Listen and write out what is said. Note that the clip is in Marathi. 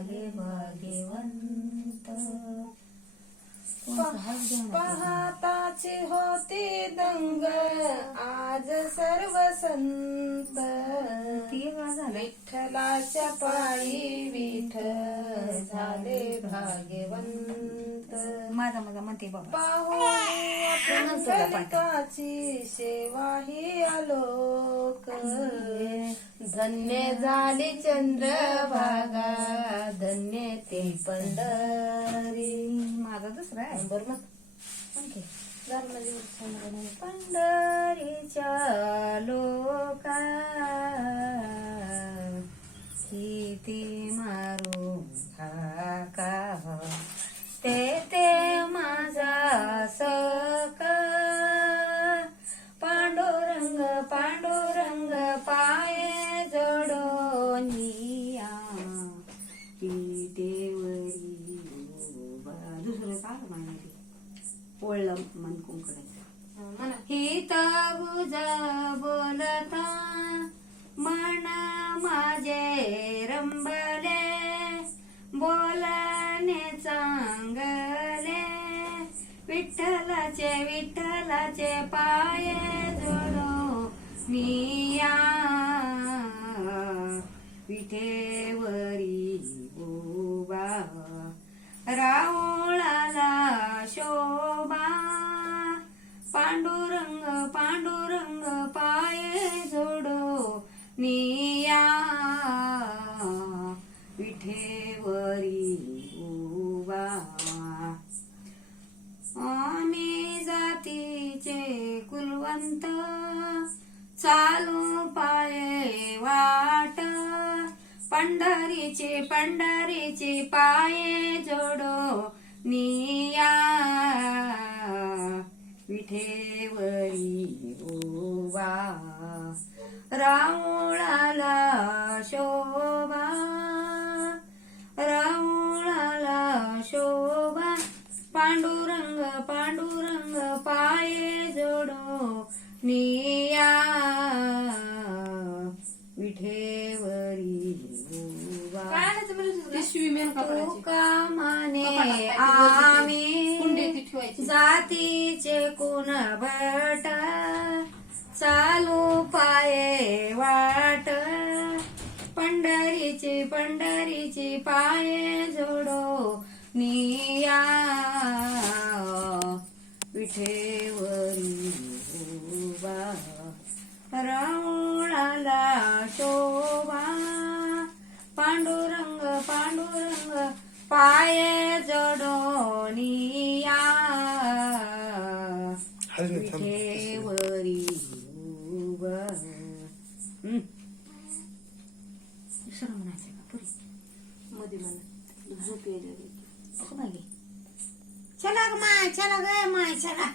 झाले भाग्यवंत. पाहताची होती दंग आज सर्व संत. विठ्ठलाच्या पायी विठ्ठल झाले भाग्यवंत. माझा म्हणते बाबा. पाहू ललिताची सेवा ही आलोक. धन्य झाली चंद्रभागा धन्य ते पंढरी. माझा दुसरा आहे बरोबर पंढरीच्या लोका किती मारू हाका ते माझा सका. पांडुरंग पांडुरंग पाय जोडोनिया की देवरी उभा. दुसरं काय माहिती पोळलं मन कुंकडायचं. हिता गुजा बोलता मन माझे रंबले. बोलणे चांगले विठ्ठलाचे विठ्ठलाचे पाय जोडो निया विठेवरी उभा. राऊळाला शोभा पांडुरंग पांडुरंग पाय जोडो निया विठेवरी उभा. आम्ही जातीचे कुलवंत चालू पाये वाट. पंढरीचे पंढरीचे पाये जोडो निया विठेवरी उभा. राऊळाला शोभा राऊळाला शोभा पांडुरंग पांडुरंग पाये जोडो निया विठेवरी उभा. तुका माने आम्ही जातीचे कोण भट चालू पाये वाट. पंढरीचे पंढरीचे पाये जोडो निया विठेवरी उभा. राऊळाला शोभा पांडुरंग पांडुरंग पाये जोडो निया विठेवरी उभा. दुसरं म्हणायचं का पुरी मध्ये म्हणा झोप यायला. चला ग माय चला ग माय चला.